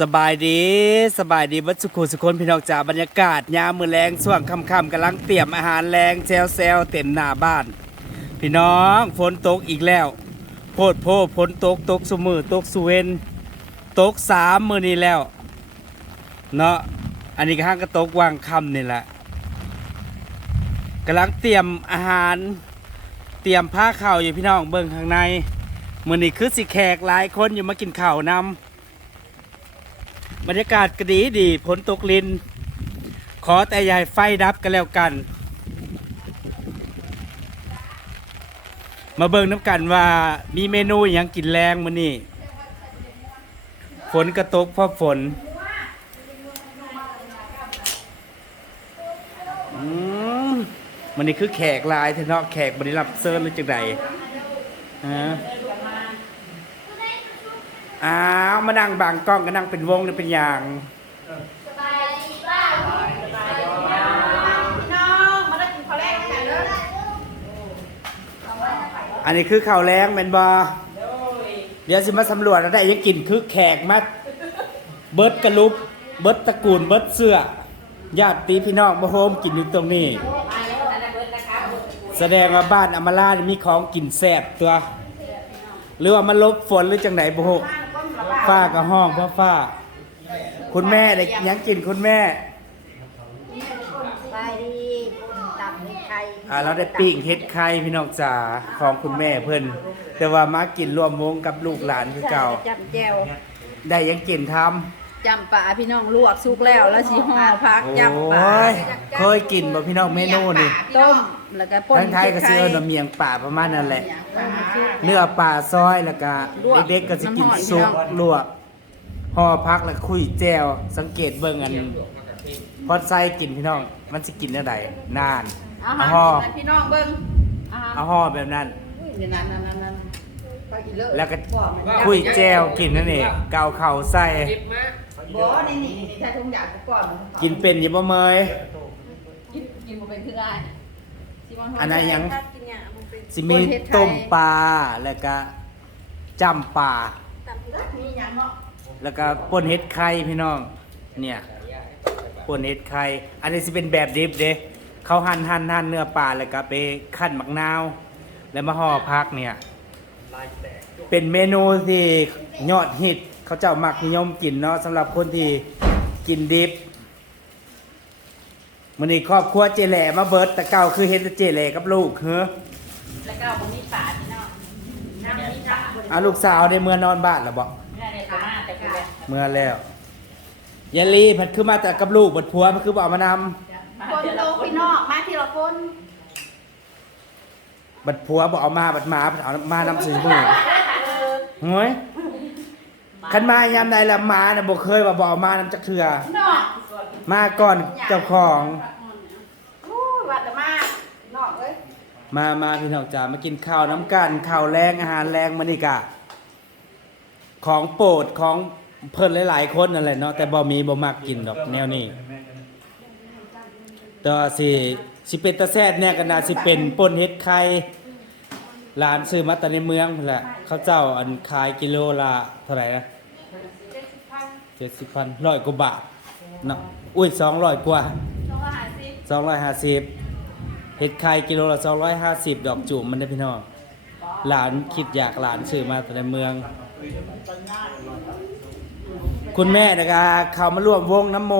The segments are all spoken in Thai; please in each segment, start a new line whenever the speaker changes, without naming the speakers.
สบายดีสบายดีบัดสุขุสุคนพี่น้องจ๋าบรรยากาศยามมือแรงช่วงค่ำๆกำลังเตรียมอาหารแรงแซวแซวเต็มหน้าบ้าน พี่น้องฝนตกอีกแล้วโพดโพฝนตกตกสุมือตกสุเวนตกสามมือนี้แล้วเนาะอันนี้ก็ห้างก็ตกวางค่ำนี่แหละกำลังเตรียมอาหารเตรียมผ้าข่าอยู่พี่น้องเบิ่งข้างในมือนี้คือสิแขกหลายคนอยู่มากินข้าวนำ บรรยากาศก็ดีดีฝนตกลิน ขอแต่ยายไฟดับกันแล้วกัน มาเบิ่งน้ำกันว่ามีเมนูหยังกินแรงมื้อนี้ฝนก็ตกเพราะฝนมันนี่คือแขกลายเทนาะแขกบริรับเซิร์นหรือจังใดฮะ อ้าวมานั่งบางกล้องก็นั่งเป็นวงนี่เป็นอย่างสบายดีบ้า
น้องมาได้กินข้าวแรกกันเด้อ
อันนี้คือข่าวแรงเป็นบอเดี๋ยวสิมาสำรวจแล้วได้ยังกินคือแขกมาเบิร์ดกระลุบเบิร์ดตระกูลเบิร์ดเสื้อญาติพี่น้องมาโฮมกินอยู่ตรงนี้ แสดงว่าบ้านอมาลานี่มีของกินแซ่บตัว หรือว่ามันลบฝนหรือจังไหนบ่ฮู้ ฟ้าก็ห้องเพราะฟ้า คุณแม่ได้ยังกินคุณแม่
ไปดีคุณตับนี่ใคร
อ่าเราได้ปิ้งเฮ็ดไข่พี่น้องจ๋าของคุณแม่เพิ่นแต่ว่ามากินร่วมวงกับลูกหลานคือเก่า
จำแจว
ได้ยังกินทำ
จำปลาพี่น้องลวกสุกแล้วแล้วสีห่อพัก
โอ้
จำปลาย
เคยกินบ่พี่น้องเมนูนี่
ต้ม แล้วก็ป่น
ทั้งไทยก็สิเอิ้นว่าเมียงป่าประมาณนั้นแหละเนื้อปลาซอยแล้วก็เด็กๆก็สิกินซุปลวกห่อพักแล้วคุยแจวสังเกตเบิ่งอันพอดไส้กินพี่น้อง มันสิกินได้ใดนาน
อา
เอา
หาร
ห่อ
กินนะพี่น้องเบิ่งอาหาร
เอาห่อแบบนั้น
เดี๋ยวนั้นนั้นนั้นไปกินเลย
แล้วก็คุยแจวกินนั่นเองเกาเข่าใส่
บ่นี่นี่นี่ถ้าทุ่งอยากก่อน
กินเป็นอยังบ่เมย
กินกินบ่เป็นคือได้ สิว่า
อันนั้นยัง
กินเนี่ยมันเป็น
สิมีต้มปลาแล้วก็จ้ำปลา
ตับเลือดมีหยังเนาะ
แล้วก็ป่นเห็ดไข่พี่น้อง เนี่ยป่นเห็ดไข่อันนี้สิเป็นแบบดิบเด้เขาหั่นหั่นหั่นเนื้อปลาแล้วก็ไปขั้นมะนาว แล้วมาห่อพักเนี่ย เป็นเมนูที่ยอดฮิตเขาเจ้ามักนิยมกินเนาะสำหรับคนที่กินดิบ มันนี้ครอบครัวเจแหล่มาเบิดแต่เก่าคือเห็นแต่เจแหล่กับลูกเฮ้อ
แล้วก็บ่มีปลาพี่น้องน้ำมีปลาบ่
อาลูกสาวในเมื่อนอนบ้านแล้วบอก
ได้ได้ประมาณแต่กูแหละ
เมื่อแล้วยายลีผัดคือมาแต่กับลูกบัดผัวมันคือบอกมาน
คนโตพี่น้องมาทีละคนำ
บัดผัวบอกเอามาบัดหมาบัดเอามานำสีมือเฮ้ยขันมายามใดละหมาน่ะบอกเคยว่าบอกเอามานำจักเถื่อ
พี่น้อง
มาก่อนเจ้าของ
โอ้ยว่าแต่มาพี่น้องเอ้ย
มามาพี่น้องจ๋ามากินข้าวน้ำกันข้าวแรงอาหารแรงมานี่กะ ของโปรดของเพิ่นหลายๆคนนั่นแหละเนาะแต่บ่มีบ่มักกินดอกแนวนี้แต่ว่าสิสิเป็นตะแซ่บแน่กันน่าสิเป็นป่นเฮ็ดไข่ร้านซื้อมาแต่ในเมืองพุ่นแหละเขาเจ้าอันขายกิโลละเท่าไหร่นะเจ็ดสิบพันร้อยกว่าบาทเนาะ อุ้ยสองร้อยกว่า
ต้องมาหาซิ
สองร้อยห้าสิบเห็ดไข่กิโลละสองร้อยห้าสิบดอกจุ่มมันได้พี่น้องหลานคิดอยากหลานซื้อมาแต่ในเมือง คุณแม่นะคะเขามาร่วมวงน้ำโม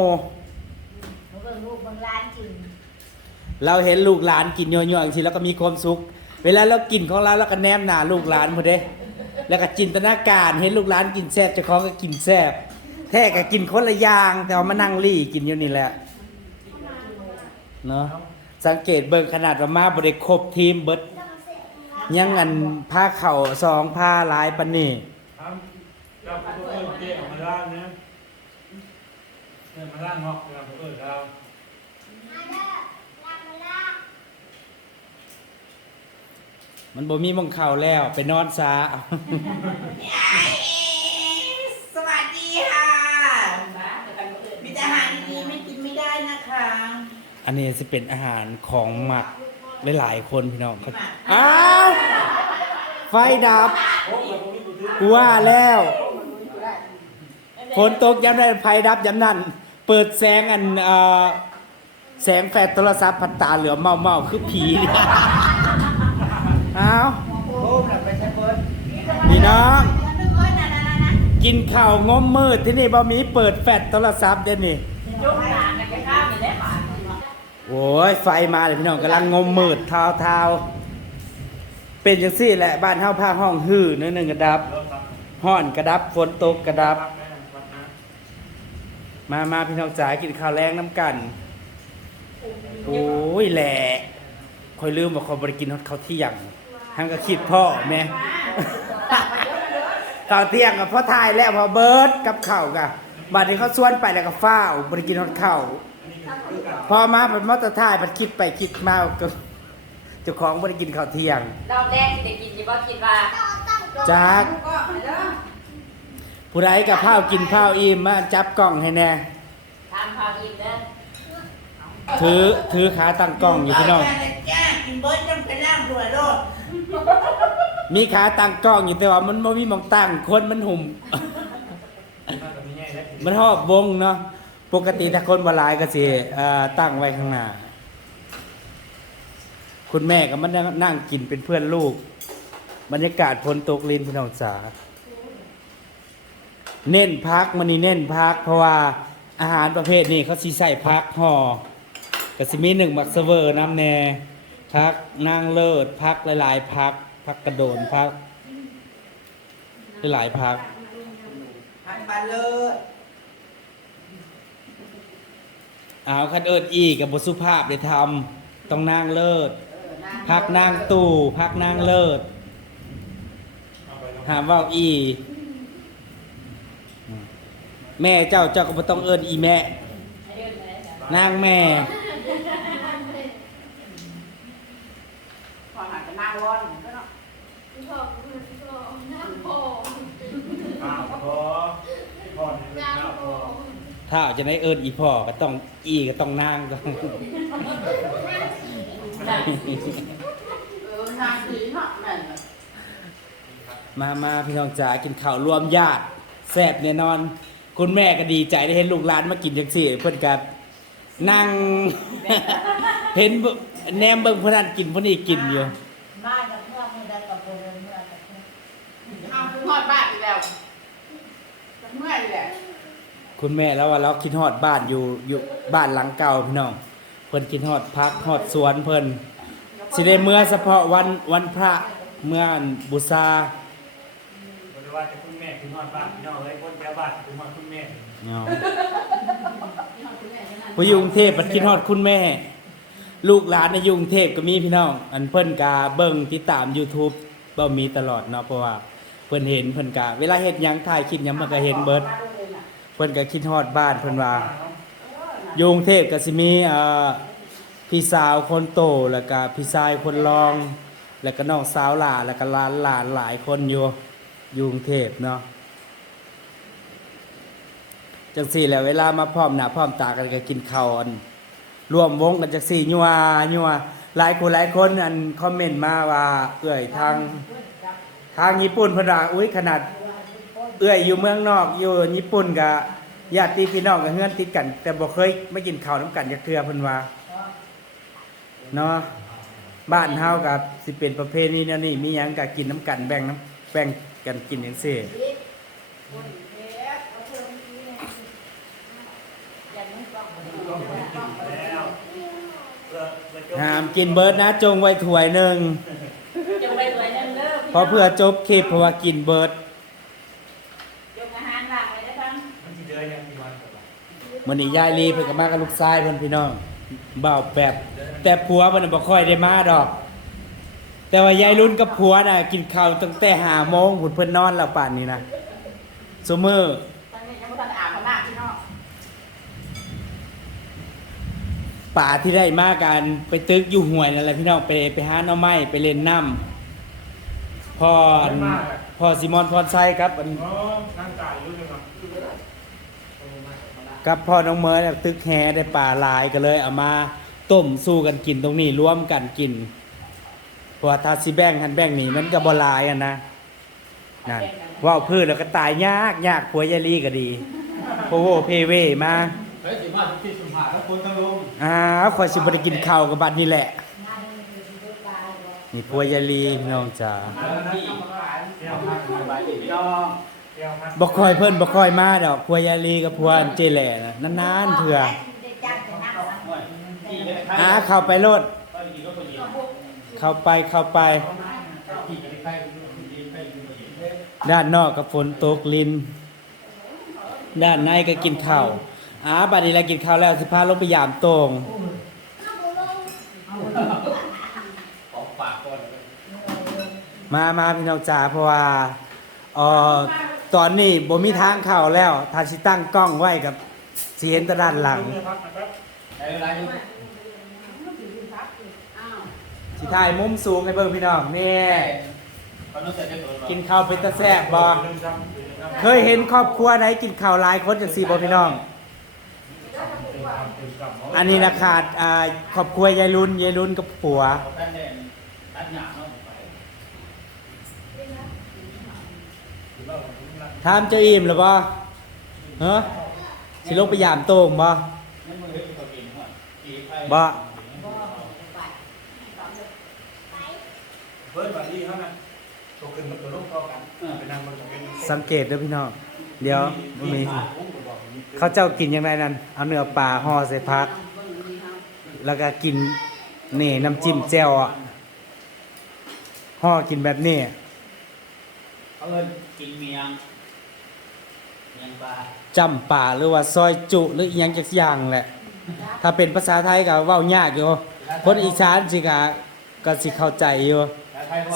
เบิ่งลูกเบิ่งหลานกิน
เราเห็นลูกหลานกินย่อยๆอย่างทีแล้วก็มีความสุข เวลาเรากินของเราเราก็แนมหนาลูกหลานพอเด้ แล้วก็จินตนาการเห็นลูกหลานกินแซ่บเจ้าของก็กินแซ่บ แท้ก็กินคนละอย่างแต่ว่ามานั่งรี่กินอยู่นี่แหละเนาะสังเกตเบิ่งขนาดว่ามาบริครบทีมเบิดยังอันผ้าเข่าสองผ้าลายปันนี่
ครับเจับตัวเอิ้นเจ๊ออกมาล่างเนี่ยเดินมาล่างเนาะเวลาผมเอิ้นเรา
มันบ่มีมองเข่าแล้วไปนอนซา
สวัสดีค่ะ มีแต่อาหารดีๆไม่กินไม่ได้นะคะ
อั นนี้จะเป็นอาหารของหมักหลายๆคนพี่น้องเขาอ้าวไฟดับกูว่าแล้วฝนตกย้ำได้ไฟดับย้ำนั่น เปิดแสงอันเอ่อแสงแฟลชโทรศัพท์พันตาเหลือเมาเมาคือผีเอา
โอ้แบบไปใช้เบิร์ด
พี่น้อง
กิน
ข้าวงมมืดที่นี่บ่มีเปิดแฟลชโทรศัพท์เดี๋ยวนี้
จุกหนากันจะข้ามไปได้ป่า
โอ้ยไฟมาเลยพี่น้องกำลังงมมืดเท้าเท้าเป็นจังซี่แหละบ้านเฮาผ้าห้องฮื้อนึงนึงกระดับ
เริ่มครับ
ห้อนกระดับฝนตกกระดับ
มา
มาพี่น้องจ๋ากินข้าวแรงน้ำกันโอ้ยแหละคอยลืมว่าเขาบริกินฮอดข้าที่ยังทั้งก็คิดพ่อแม่ข้าวเที่ยงกับพ่อทายแล้วพอเบิร์ดกับเข้ากะบัดนี้เขาส่วนไปแล้วก็ฟ้าวบริกินฮอดข้า พอมาเป็นมอเตอร์ทายมันคิดไปคิดมาก็เจ้าของบริกินข้าวเที่ยง
รอบแรกที่ได้กินจะว่าคิดว่า
จาก
ก็เด้อ
ผู้ใดกับข้าวกินข้าวอิ่มมาจับกล้องให้แน่
ทำพากินเด้อ
ถือถือขาตั้งกล้องอยู่พี่น้อง
แม่จ้ากินเบิร์ดจนเป็นร่างรวยโลด
มีขาตั้งกล้องอยู่แต่ว่ามันไม่มีหมองตั้งคนมันหุ่ม
น่าจะมีแง่และ
มันหอบวงเนาะ ปกติถ้าคนบหลายก็สิตั้งไว้ข้างหน้า คุณแม่ก็มันนั่งกินเป็นเพื่อนลูก บรรยากาศพลตกลินพี่น้องจ๋าเน้นพักมันนี่เน้นพัก เพราะว่าอาหารประเภทนี้เขาสิใส่พักห่อก็สิมีหนึ่งมักเสเวอร์น้ำแน่พักนางเลิศพักหลาย ๆ พัก พักกระโดนพัก หลายๆพัก
หันมาเลย
เอาคันเอิดอีกับบทสุภาพได้ทำต้องนางเลิศพักนางตู่พักนางเลิศ
เอาไปแล้ว
หามว่าวอี แม่เจ้าเจ้าก็บ่ต้องเอิ้นอีแม่
ให้เดินไปได้จ้ะ
นางแม่
พอหาจะนั่งร้อนก็เนาะ
อ้าวพอพอนี่เป็นข้าวพอ
ถ้าจะได้เอิ้นอีพ่อก็ต้องอีก็ต้องนางต้อง
เออนางสีเนาะแม่น
มามาพี่น้องจ๋ากินข้าวรวมญาติแซ่บแน่นอน คุณแม่ก็ดีใจได้เห็นลูกหลานมากินจังซี่ เพิ่นก็นั่ง เห็นเบิ่งแนมเบิ่งเพิ่นนั่นกินเพิ่นนี่กินอยู่
มาจากเมื่อไม่ได้กับเพื่อนเมื่อจากเมื่อ
ทำคือฮอดบ้านอีกแล้วเมื่อยแหละ
คุณแม่แล้วว่าเราคิดฮอดบ้านอยู่อยู่บ้านหลังเก่าพี่น้องเพิ่นคิดฮอดพักฮอดสวนเพิ่นสิได้เมื่อเฉพาะวันวันพระเมื่อบุษา
บริวารจะคุณแม่คุณนอนบ้านพี่น้องเอ้ยคนแถวบ้านคุณนอนคุณแม่
เนาะผู้อยู่กรุงเทพมันคิดฮอดคุณแม่ ลูกหลานในอยกรุงเทพก็มีพี่น้อง อันเพิ่นกาเบิ่งติดตาม YouTube บ่มีตลอดเนาะเพราะว่าเพิ่นเห็นเพิ่นกาเวลาเฮ็ดหยังถ่ายคลิปหยังมันก็เห็นเบิดเพิ่นก็คิดฮอดบ้านเพิ่นว่าอยกรุงเทพก็สิมีเอ่อพี่สาวคนโตแล้วก็พี่ชายคนรอง แล้วก็น้องสาวหลานแล้วก็หลานหลานหลายคนอยู่อยู่กรุงเทพเนาะจังสี่แหล้วเวลามาพร้อมหน้าพร้อมตากันก็กินข้าวอันร่วมวงกันจังสี่ยัวยัวหลายคนหลายคนอันคอมเมนต์มาว่าเอื้อยทางทางญี่ปุ่นเพิ่นว่าอุ้ยขนาด เอื้อยอยู่เมืองนอกอยู่ญี่ปุ่นก็ญาติพี่น้องก็เฮือนติดกัน แต่บ่เคยมากินข้าวน้ำกันจักเทื่อเพิ่นว่าเนาะบ้านเฮากับสิเป็นประเพณีแนวนี้มีหยังก็กินน้ำกันแบ่งน้ำแบ่งกันกินจังซี่
แล้วเพื่อเพื่อจบ
ห้ามกินเบิดนะจงไว้ถ้วยหนึง
จะไปสวยเดิมเด้อ
เพราะเพื่อจบคลิปเพราะว่ากินเบิด
ยกอาหารหลังไว้ได้บ้าง
มันสิเดือนยังกี่วันก่อนล่ะ
มื้อนี้ยายลีเพิ่นก็มากับลูกชายเพิ่นพี่น้องบ่าวแป๊บแต่ผัวเพิ่นนะบ่ค่อยได้มาดอก แต่ว่ายายรุ่นกับผัวน่ะกินข้าวตั้งแต่5โมงพุ่นเพิ่นนอนแล้วป่านนี้นะซุมื้อ
ตอนนี้ยังไม่ทันอาบน้ำพี่น้อง
ป่าที่ได้มากันไปตึกอยู่ห่วยนั่นแหละพี่น้องไปไปหาหน่อไม้ไปเล่นน้ำพออันพอซิมอนพรไซครับอัน
อ๋อร่างกายรู้จังครับ
กับพ่อน้องเมย์เนี่ยตึกแฮได้ป่าหลายก็เลยเอามาต้มสู้กันกินตรงนี้ร่วมกันกินเพราะว่าถ้าสิแบ่งหันแบ่งนี่มันก็บ่หลายอะนะนั่นว่าวพืชแล้วก็ตายยากยากผัวยายลีก็ดี
เโพ
โวเพเวมา
เฮ้ยสิมาทุกที่สุภาพแล้วคนต้องลง
อ้าวข่อยสิบ่ได้กินข้าวกับบัดนี้แหละนี่พัวยายลีพี่น้องจ๋า
เที่ยวพักส บายดีพี่น้องเพัก
บ่ค่อยเพิ่นบ่ค่อยมาดอกพัวยาลีกับพัวเจแหล่น่ะนานๆเถื่ออาเข้าไปโลดเข้าไปเข้าไป ด้านนอกก็ฝนตกลิน ด้านในก็กินข้าวอ่าบัดนี้แล้วกินข้าวแล้วสิพาลงไปยามโตงมามาพี่น้องจ๋าเพราะว่าเออ ตอนนี้บ่มีทางเข้าแล้วทาสิตั้งกล้องไว้กับสิเห็นแต่ด้านหลัง
พักนะครับ
อ้าว
สิถ่ายมุมสูงให้เบิ่งพี่น้องนี่กินข้าวเป็นตาแซ่บบ่เคยเห็นครอบครัวไหนกินข้าวหลายคนจังซี่บ่พี่น้อง อันนี้นะขาดอ่าครอบครัวยายรุ่นยายรุ่นกับผัว ถามเจ้าอิ่มหรือบ่เฮ้สิลงไปยามโต่งบ่บ่
เบิร์ดบัดดี้เขานะตัวขึ้นมตัวลงเข้ากันไปนั่งบนตรงนี้
สังเกตเด้อพี่น้องเดี๋ยวบ่มีเขาเจ้ากินยังไงนั่นเอาเนื้อปลาห่อใส่พัก แล้วก็กินนี่น้ำจิ้มแจ่วอะห่อกินแบบนี้
เขาเอิ้นกินเมียง
จำป่าหรือว่าซอยจุหรืออหยังจักอย่างแหละ ถ้าเป็นภาษาไทยก็เว้ายากอยู่คนอีสานสิกะก็สิเข้าใจอยู่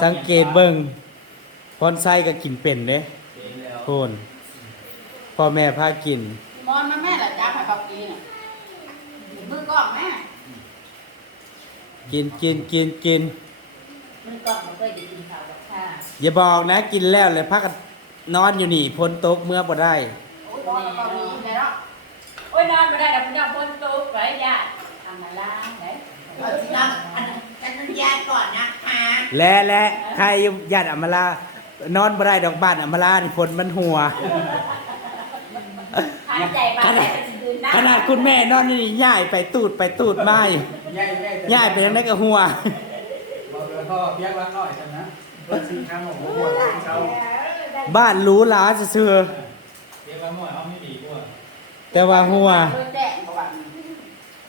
สังเกตเบิ่งคนไส้ก็กินเป็นเด้
เป็นแล้ว
โคนพ่อแม่พากิน
มอนมาแม่ละจ้าผัดเขากินน่ะมือกล้องแม่
กินกินกินกิน
มันก็มันเคยได้กินข้าวกับข้า
อย่าบอกนะกินแล้วเลยพักกัน นอนอยู่นี่พ้นตกเมื่อบ่ได้
โอ้ยบอลก็มีแล้ว
โอ้ยนอนไม่ได้ดับดับพ้นโต๊ะไว้ญาติทำมาล้างไหน
เอาสิน้ำอันนั้นกันอนุญาตก่อนนะคะ
และและใครญาติอำมาลานอนบ่ได้ดอกบ้านอำมาลานี่ฝนมันหัว
หายใจบาดแผลเป็นคืนนะ
ขนาดคุณแม่นอนอยู่นี่ย่ายไปตูดไปตูดไม้
ย่ายย่าย
ย่ายไปทางไหนก็หัว
บอกเลยพ่อเพียกรักน้อยใช่ไหมรถสี่ข้างของหัวเช้า
บ้านหรูหราซื่อ
เรียกว่าหม้อเขาไม่ดีกว่า
ๆแต่ว่าหัว
เพื่อแจ้งประวัติ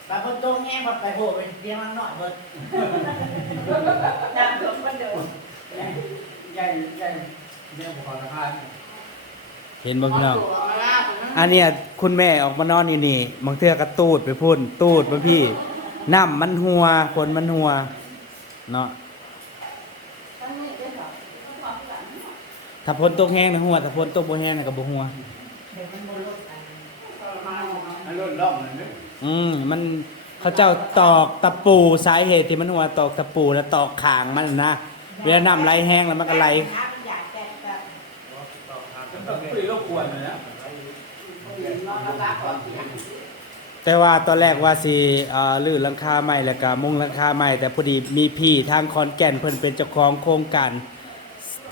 บางคนตรงแง่พอไปโผล่ไปเรียงมันหน่อยหมดตามสมบันเดิม
ย่ายย่ายแม่ผมขอสัมภาษณ์
เห็นบ่พี่น้อง
ตัวมาล่าผมนั่น
อันเนี้ยคุณแม่ออกมานอนอยู่นี่บางเทื่อก็ตูดไปพุ่นตูดมาพี่น้ำมันหัวฝนมันหัว เนาะ ถ้าฝนตกแห้งนะหัวถ้าฝนตกบ่แห้งน่ะก็บ่หัว
อันรุ่นล่องนั่นนึก
อืมมันเขาเจ้าตอกตะปูสาเหตุที่มันหัวตอกตะปูแล้วตอกขางมันนะเวลาน้ำไหลแห้งแล้วมันก็ไหล
ต้องคุยรบกวนเลยนะ
นอนรับก่อนเสีย
แต่ว่าตอนแรกว่าสิเอ่อลื้อหลังคาใหม่แล้วก็มุงหลังคาใหม่แต่พอดีมีพี่ทางคอนแก่นเพิ่นเป็นเจ้าของโครงการ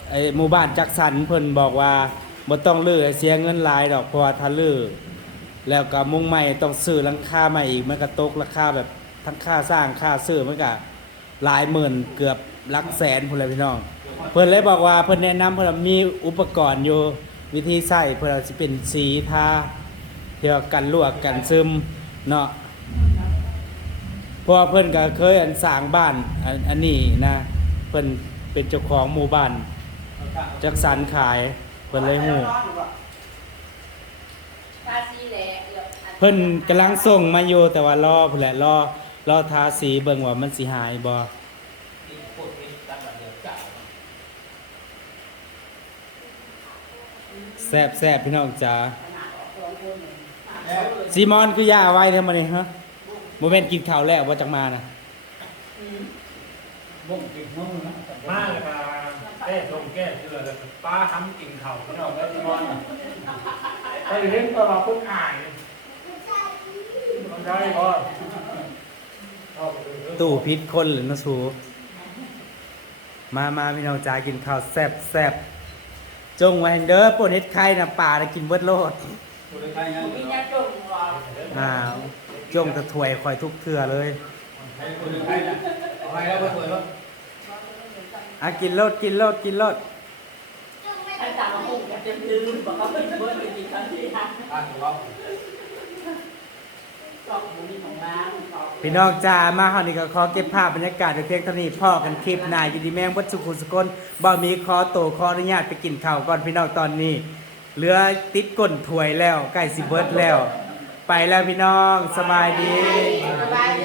ไอ้หมู่บ้านจักสันเพิ่นบอกว่าบ่ต้องลื้อเสียเงินหลายดอกเพราะว่าถ้าลื้อแล้วก็มุงใหม่ต้องซื้อหลังคาใหม่อีกมันก็ตกราคาแบบทั้งค่าสร้างค่าซื้อมันก็หลายหมื่นเกือบหลักแสนพุ่นเลยพี่น้อง เพิ่นเลยบอกว่าเพิ่นแนะนำเพิ่นว่ามีอุปกรณ์อยู่วิธีใส่เพิ่นว่าสิเป็นสีทาเที่ว่ากันลวกกันซึมเนาะเพราะเพิ่นก็เคยอันสร้างบ้านอันอันนี้นะเพิ่นเป็นเจ้าของหมู่บ้าน จักสันขายเพิ่นเลยฮู้
ภาษีแหละ
เพิ่นกำลังส่งมาอยู่แต่ว่ารอพุ่นแหละรอรอทาสีเบิ่งว่ามันสิหายบ่
ที่พวกนี้ตั้งแต่เดือนเก้า
แซ่บแซ่บพี่น้องจ๋าซีมอนคือย่าไว้ทำไมนี่ฮะบ่แม่นกินข้าวแล้วบ่จักมานะ
บุ้งกินมุ้งนะ
มาเลยค่ะ แก้ตรงแก้เชื่อเลยป้าทำกินเข่าพี่น้องแล้วที่มอนไอ้เล่นตัวเราพุ่งอ่ายมันได้พอ
ตู้พิษคนหรือนะสูมามาพี่น้องจ๋ากินข้าวแซ่บแซ่บจงไว้เด้อปนเฮ็ดไข่นะป่าน่ะกินเบิดโลด
มีญาจง
อ้าวจงกระถวยคอยทุกเทื่อเลย
คนไทยนะเอาไปแล้วไปสวยแล้ว
อะกินรสกินรสกินรส
ท่านจำมาหุ่นกับเต็มลืมบอกเขาเป็นเบิร์ดเป็นอีกครั้งที่ห้า
อ่านถูกแล้ว
สองมูนี่ของร้านสอง
พี่น้องจ้ามาเฮานี่ก็ขอเก็บภาพบรรยากาศไว้เพียงเท่านี้พ่อกันคลิปหนายอยู่ดีแมงวัดสุขุมสกลบ่มีขอโตวขออนุญาตไปกินข้าวก่อนพี่น้องตอนนี้ เหลือติดก้นถ้วยแล้วใกล้สิเบิดแล้ว ไปแล้วพี่น้องสบายดี
สบายดี